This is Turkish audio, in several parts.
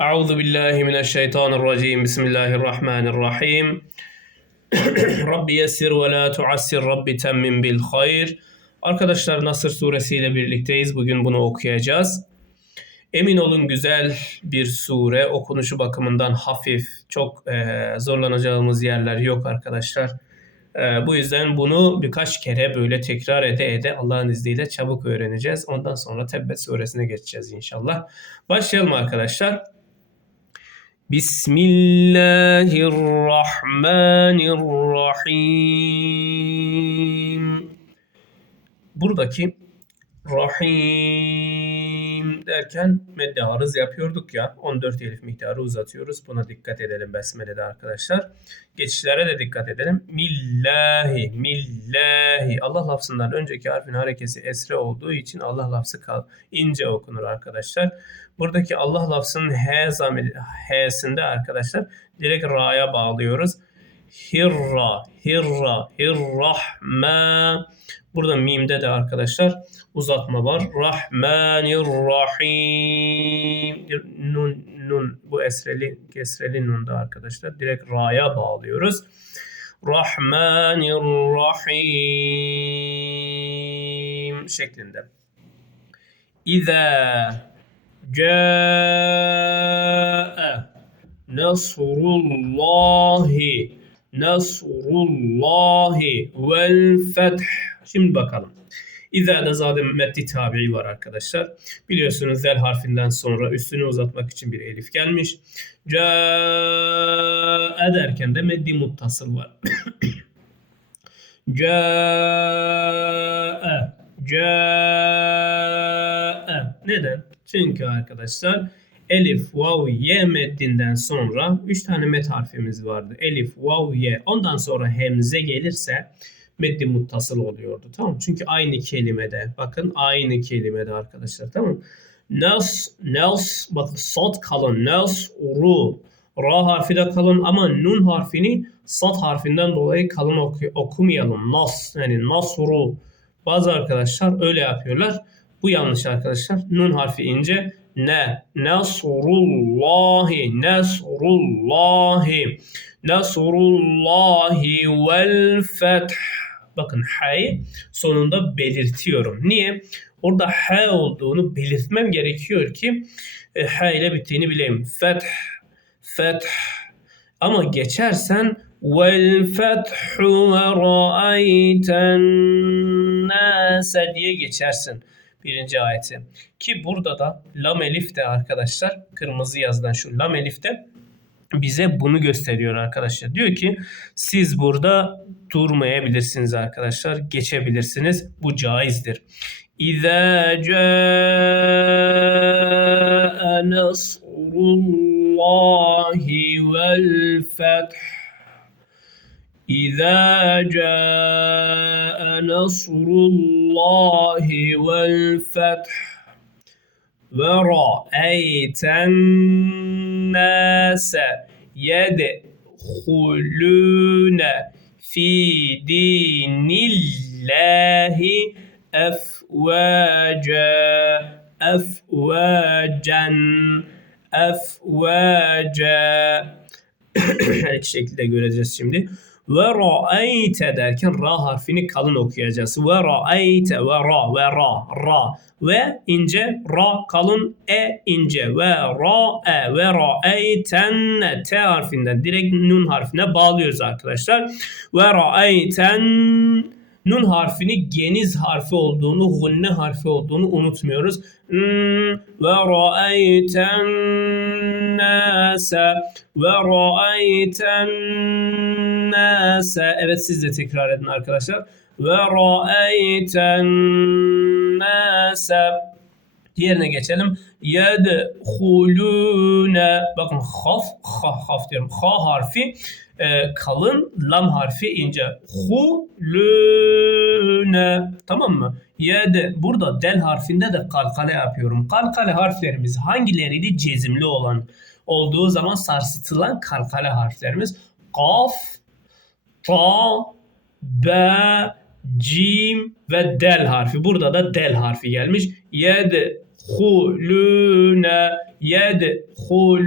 Euzu billahi mineşşeytanirracim. Bismillahirrahmanirrahim. Rabbi yessir ve la tuassir. Rabbi temmin bil hayr. Arkadaşlar Nasır suresiyle birlikteyiz. Bugün bunu okuyacağız. Emin olun güzel bir sure. Okunuşu bakımından hafif. Çok e, zorlanacağımız yerler yok arkadaşlar. E, bu yüzden bunu birkaç kere böyle tekrar ede ede Allah'ın izniyle çabuk öğreneceğiz. Ondan sonra Tebbet suresine geçeceğiz inşallah. Başlayalım arkadaşlar. Bismillahirrahmanirrahim. Buradaki Rahim derken medde arız yapıyorduk ya 14 elif miktarı uzatıyoruz. Buna dikkat edelim Besmele'de arkadaşlar. Geçişlere de dikkat edelim. Millahi, millahi. Allah lafzından önceki harfin harekesi esre olduğu için Allah lafzı kal ince okunur arkadaşlar. Buradaki Allah lafzının H zamiri, H'sinde arkadaşlar direkt Ra'ya bağlıyoruz. Hirra, hirra, hirrahma. Burada mimde de arkadaşlar uzatma var. Rahmanirrahim. Nun, nun bu esreli, kesreli nunda arkadaşlar. Direkt ra'ya bağlıyoruz. Rahmanirrahim şeklinde. İza ca'e nasrullahi nasrullahi vel feth. Şimdi bakalım. İza'da zaten meddi tabi'i var arkadaşlar. Biliyorsunuz zel harfinden sonra üstünü uzatmak için bir elif gelmiş. Ca'e derken de meddi muttasıl var. Ca'e Ca'e Neden? Çünkü arkadaşlar Elif, vav, ye meddinden sonra 3 tane met harfimiz vardı. Elif, vav, ye. Ondan sonra hemze gelirse meddi muttasıl oluyordu. Tamam Çünkü aynı kelimede. Bakın aynı kelimede arkadaşlar. Tamam Nas, nas, bak sat kalın. Nas, uru. Ra harfi de kalın ama nun harfini sat harfinden dolayı kalın oku okumayalım. Nas yani nasru. Bazı arkadaşlar öyle yapıyorlar. Bu yanlış arkadaşlar. Nun harfi ince. Ne. Nasrullahi. Nasrullahi. Nasrullahi vel feth. Bakın H'yi sonunda belirtiyorum. Niye? Orada H olduğunu belirtmem gerekiyor ki e, H ile bittiğini bileyim. Feth, feth. Ama geçersen vel fethu ve ra'ayten nase diye geçersin birinci ayeti. Ki burada da lam elif de arkadaşlar kırmızı yazılan şu lam elif de bize bunu gösteriyor arkadaşlar. Diyor ki siz burada durmayabilirsiniz arkadaşlar. Geçebilirsiniz. Bu caizdir. İza caa nasrullahi vel feth İza caa nasrullahi vel feth ve ra'eyten nase yedhulune fi dinillahi efvaca efvacen efvaca her iki şekilde göreceğiz şimdi. Ve ra'eyte derken ra harfini kalın okuyacağız. Ve ra'eyte ve ra ve ra ra ve ince ra kalın e ince ve ra e ve ra'eyten t harfinden direkt nun harfine bağlıyoruz arkadaşlar. Ve ra'eyten nun harfini geniz harfi olduğunu, gunne harfi olduğunu unutmuyoruz. Hmm, ve ra'eyten nase ve ra'eyten nase. Evet siz de tekrar edin arkadaşlar. Ve ra'eyten nase. Diğerine geçelim. Yedhulune. Bakın haf, ha, haf diyorum. Ha harfi e, kalın, lam harfi ince. Hulune. Tamam mı? Yed. Burada del harfinde de kalkale yapıyorum. Kalkale harflerimiz hangileriydi? Cezimli olan. Olduğu zaman sarsıtılan kalkale harflerimiz. Kaf, ta, be, cim ve del harfi. Burada da del harfi gelmiş. Yed yedhulune yedhulune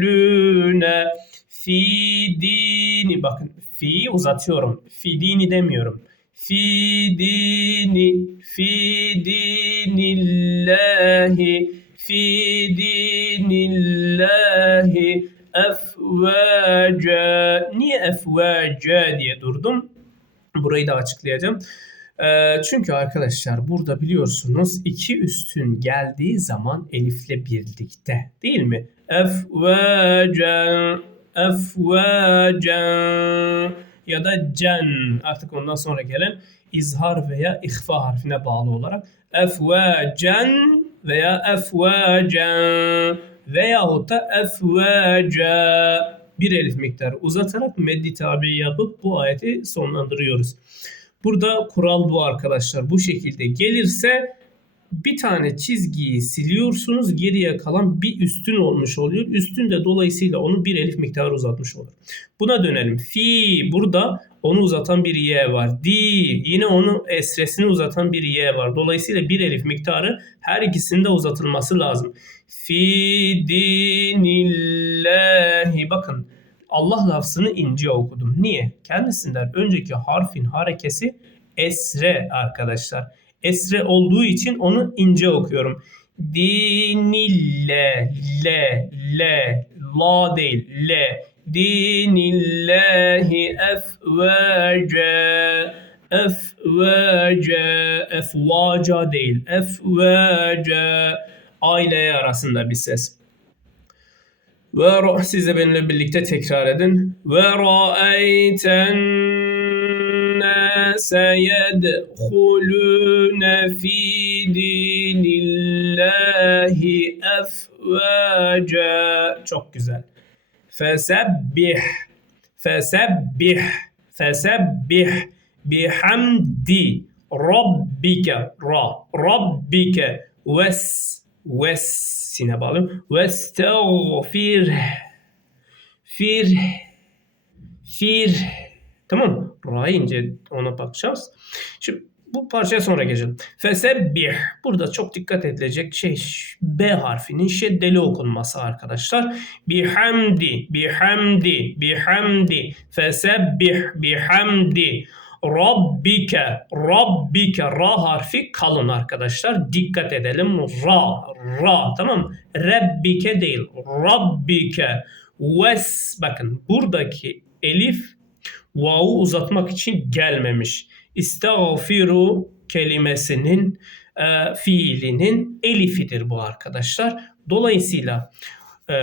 fi dini bakın fi uzatıyorum. Fi dini demiyorum. Fi dini fi dinillahi fi dinillahi efvaca niye efvaca diye durdum? Burayı da açıklayacağım. Ee, çünkü arkadaşlar burada biliyorsunuz iki üstün geldiği zaman elifle birlikte değil mi? Efvaca efvaca ya da cen artık ondan sonra gelen izhar veya ihfa harfine bağlı olarak efvacen veya efvacen veyahut da efvaca bir elif miktarı uzatarak meddi tabi yapıp bu ayeti sonlandırıyoruz. Burada kural bu arkadaşlar. Bu şekilde gelirse bir tane çizgiyi siliyorsunuz. Geriye kalan bir üstün olmuş oluyor. Üstün de dolayısıyla onu bir elif miktarı uzatmış olur. Buna dönelim. Fi burada onu uzatan bir y var. Di yine onu esresini uzatan bir y var. Dolayısıyla bir elif miktarı her ikisinde uzatılması lazım. Fi dinillahi bakın Allah lafzını ince okudum. Niye? Kendisinden önceki harfin harekesi esre arkadaşlar. Esre olduğu için onu ince okuyorum. Dinille, le, le, la değil, le. Dinillahi efvaca, efvaca, efvaca değil, efvaca. Aile arasında bir ses. Ve siz de benimle birlikte tekrar edin. Ve ra'eyten nase yedhulune fi dinillahi efvaca. Çok güzel. Fesebbih. Fesebbih. Fesebbih. Bihamdi. Rabbike. Ra. Rabbike. Ves. Ves sine bağlıyorum. Vestağfir. Fir. Fir. Tamam mı? Ra'yı ince ona bakacağız. Şimdi bu parçaya sonra geçelim. Fesebbih. Burada çok dikkat edilecek şey B harfinin şeddeli okunması arkadaşlar. Bihamdi, bihamdi, bihamdi. Fesebbih, bihamdi. Rabbike, Rabbike Ra harfi kalın arkadaşlar. Dikkat edelim. Ra, Ra tamam mı? Rabbike değil. Rabbike. Ves bakın buradaki elif vav'u uzatmak için gelmemiş. İstağfiru kelimesinin e, fiilinin elifidir bu arkadaşlar. Dolayısıyla e,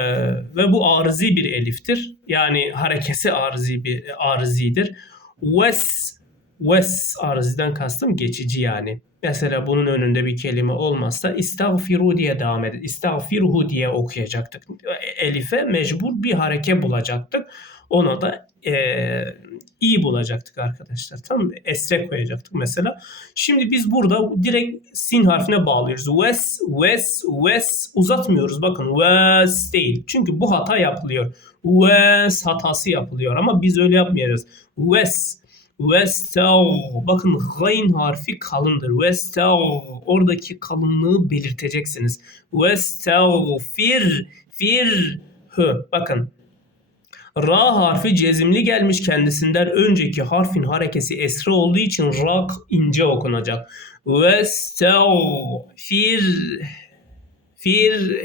ve bu arızi bir eliftir. Yani harekesi arızi bir arızidir. Ves Ves arziden kastım geçici yani. Mesela bunun önünde bir kelime olmazsa istağfiru diye devam eder. İstağfiruhu diye okuyacaktık. Elife mecbur bir hareke bulacaktık. Ona da e, iyi bulacaktık arkadaşlar. Mı? Esre koyacaktık mesela. Şimdi biz burada direkt sin harfine bağlıyoruz. Wes, wes, wes uzatmıyoruz. Bakın wes değil. Çünkü bu hata yapılıyor. Wes hatası yapılıyor ama biz öyle yapmayacağız. Wes, Vestav. Bakın gayn harfi kalındır. Vestav. Oradaki kalınlığı belirteceksiniz. Vestavfir. Fir. Hı. Bakın. Ra harfi cezimli gelmiş kendisinden önceki harfin harekesi esra olduğu için rak ince okunacak. Vestavfir. Fir.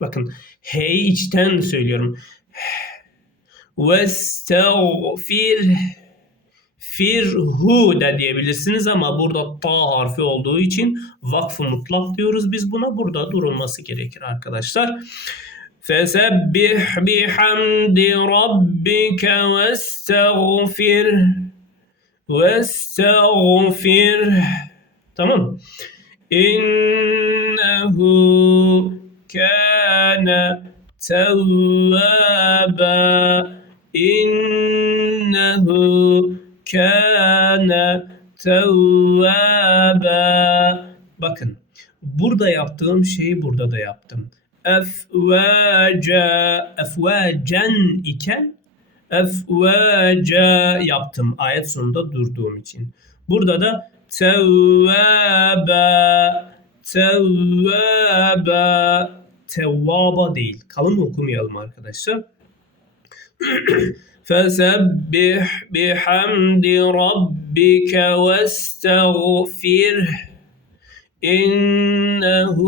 Bakın. Hey içten söylüyorum. Vestavfir. Firhu da diyebilirsiniz ama burada ta harfi olduğu için vakfı mutlak diyoruz biz buna. Burada durulması gerekir arkadaşlar. Fesebbih bihamdi rabbike vestağfir vestağfir Tamam. İnnehu kâne tevvâba İnnehu kâne tevvâbâ. Bakın burada yaptığım şeyi burada da yaptım efvaca efvacen iken efvaca yaptım ayet sonunda durduğum için. Burada da tevvaba tevvaba tevvaba değil. Kalın okumayalım arkadaşlar. Fesebbih bihamdi rabbike vestagfirh İnnehu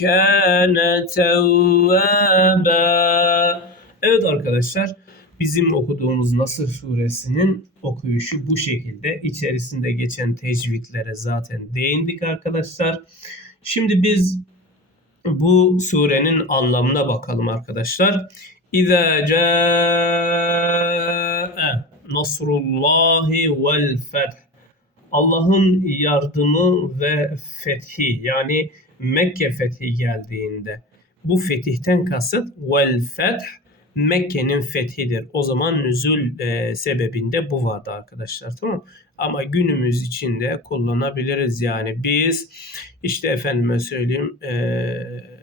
kâne tevvâbâ. Evet arkadaşlar bizim okuduğumuz Nasır suresinin okuyuşu bu şekilde. İçerisinde geçen tecvidlere zaten değindik arkadaşlar. Şimdi biz bu surenin anlamına bakalım arkadaşlar. İza caa nasrullahi vel feth Allah'ın yardımı ve fethi yani Mekke fethi geldiğinde. Bu fetihten kasıt vel feth Mekke'nin fethidir. O zaman nüzul e, sebebinde bu vardı arkadaşlar tamam Ama günümüz içinde kullanabiliriz. Yani biz işte efendime söyleyeyim eee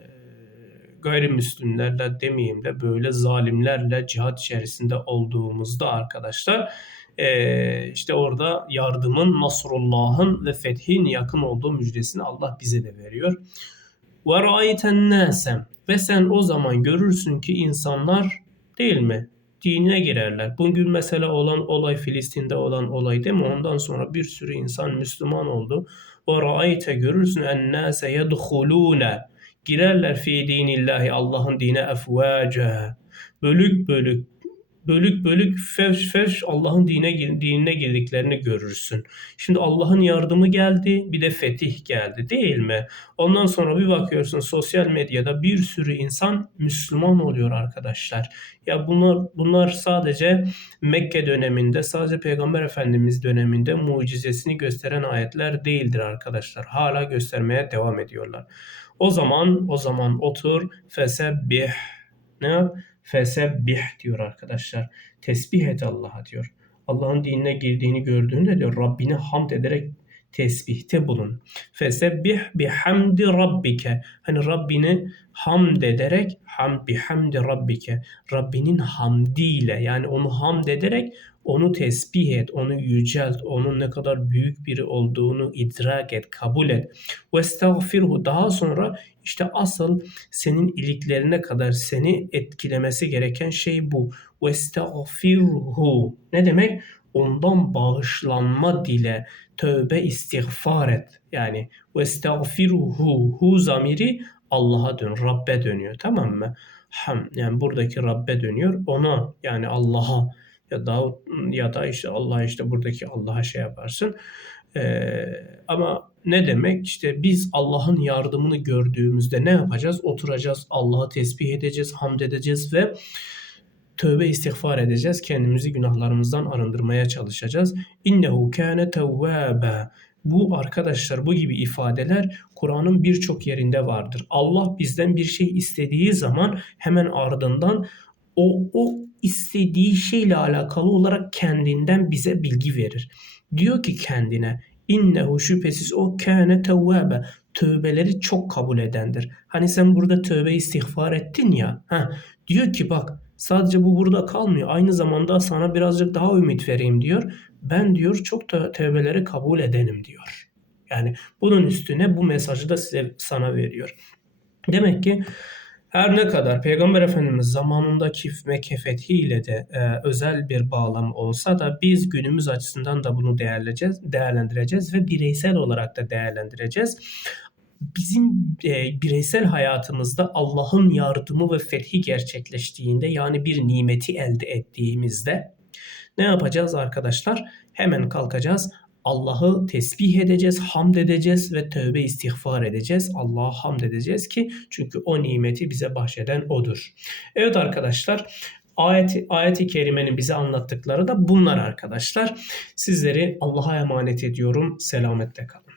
gayrimüslimlerle demeyeyim de böyle zalimlerle cihat içerisinde olduğumuzda arkadaşlar e, işte orada yardımın, Nasrullah'ın ve fethin yakın olduğu müjdesini Allah bize de veriyor. Ve ra'ayten nasem ve sen o zaman görürsün ki insanlar değil mi? Dinine girerler. Bugün mesela olan olay Filistin'de olan olay değil mi? Ondan sonra bir sürü insan Müslüman oldu. Ve ra'ayte görürsün en nase yedhulune girerler fi dinillahi Allah'ın dine efvaca. Bölük bölük bölük bölük fevş fevş Allah'ın dine, dinine girdiklerini görürsün. Şimdi Allah'ın yardımı geldi bir de fetih geldi değil mi? Ondan sonra bir bakıyorsun sosyal medyada bir sürü insan Müslüman oluyor arkadaşlar. Ya bunlar bunlar sadece Mekke döneminde sadece Peygamber Efendimiz döneminde mucizesini gösteren ayetler değildir arkadaşlar. Hala göstermeye devam ediyorlar. O zaman o zaman otur fesebbih ne? Fesebbih diyor arkadaşlar. Tesbih et Allah'a diyor. Allah'ın dinine girdiğini gördüğünde diyor Rabbini hamd ederek tesbihte bulun. Fesebbih bihamdi rabbike. Hani Rabbini hamd ederek ham bihamdi rabbike. Rabbinin hamdiyle yani onu hamd ederek onu tesbih et, onu yücelt, onun ne kadar büyük biri olduğunu idrak et, kabul et. Ve estağfirhu daha sonra işte asıl senin iliklerine kadar seni etkilemesi gereken şey bu. Ve estağfirhu ne demek? Ondan bağışlanma dile, tövbe istiğfar et. Yani ve estağfirhu hu zamiri Allah'a dön, Rabbe dönüyor tamam mı? Ham yani buradaki Rabbe dönüyor. Ona yani Allah'a ya da ya da işte Allah işte buradaki Allah'a şey yaparsın. Ee, ama ne demek? İşte biz Allah'ın yardımını gördüğümüzde ne yapacağız? Oturacağız, Allah'ı tesbih edeceğiz, hamd edeceğiz ve tövbe istiğfar edeceğiz. Kendimizi günahlarımızdan arındırmaya çalışacağız. İnnehu kâne tevvâbe. Bu arkadaşlar bu gibi ifadeler Kur'an'ın birçok yerinde vardır. Allah bizden bir şey istediği zaman hemen ardından o, o istediği şeyle alakalı olarak kendinden bize bilgi verir. Diyor ki kendine innehu şüphesiz o kâne tevvâbe tövbeleri çok kabul edendir. Hani sen burada tövbe istiğfar ettin ya. Heh, diyor ki bak sadece bu burada kalmıyor. Aynı zamanda sana birazcık daha ümit vereyim diyor. Ben diyor çok tövbeleri kabul edenim diyor. Yani bunun üstüne bu mesajı da size sana veriyor. Demek ki her ne kadar Peygamber Efendimiz zamanındaki Mekke fethiyle de e, özel bir bağlam olsa da biz günümüz açısından da bunu değerlendireceğiz, değerlendireceğiz ve bireysel olarak da değerlendireceğiz. Bizim e, bireysel hayatımızda Allah'ın yardımı ve fethi gerçekleştiğinde yani bir nimeti elde ettiğimizde ne yapacağız arkadaşlar? Hemen kalkacağız. Allah'ı tesbih edeceğiz, hamd edeceğiz ve tövbe istiğfar edeceğiz. Allah'a hamd edeceğiz ki çünkü o nimeti bize bahşeden odur. Evet arkadaşlar ayet ayeti kerimenin bize anlattıkları da bunlar arkadaşlar. Sizleri Allah'a emanet ediyorum. Selametle kalın.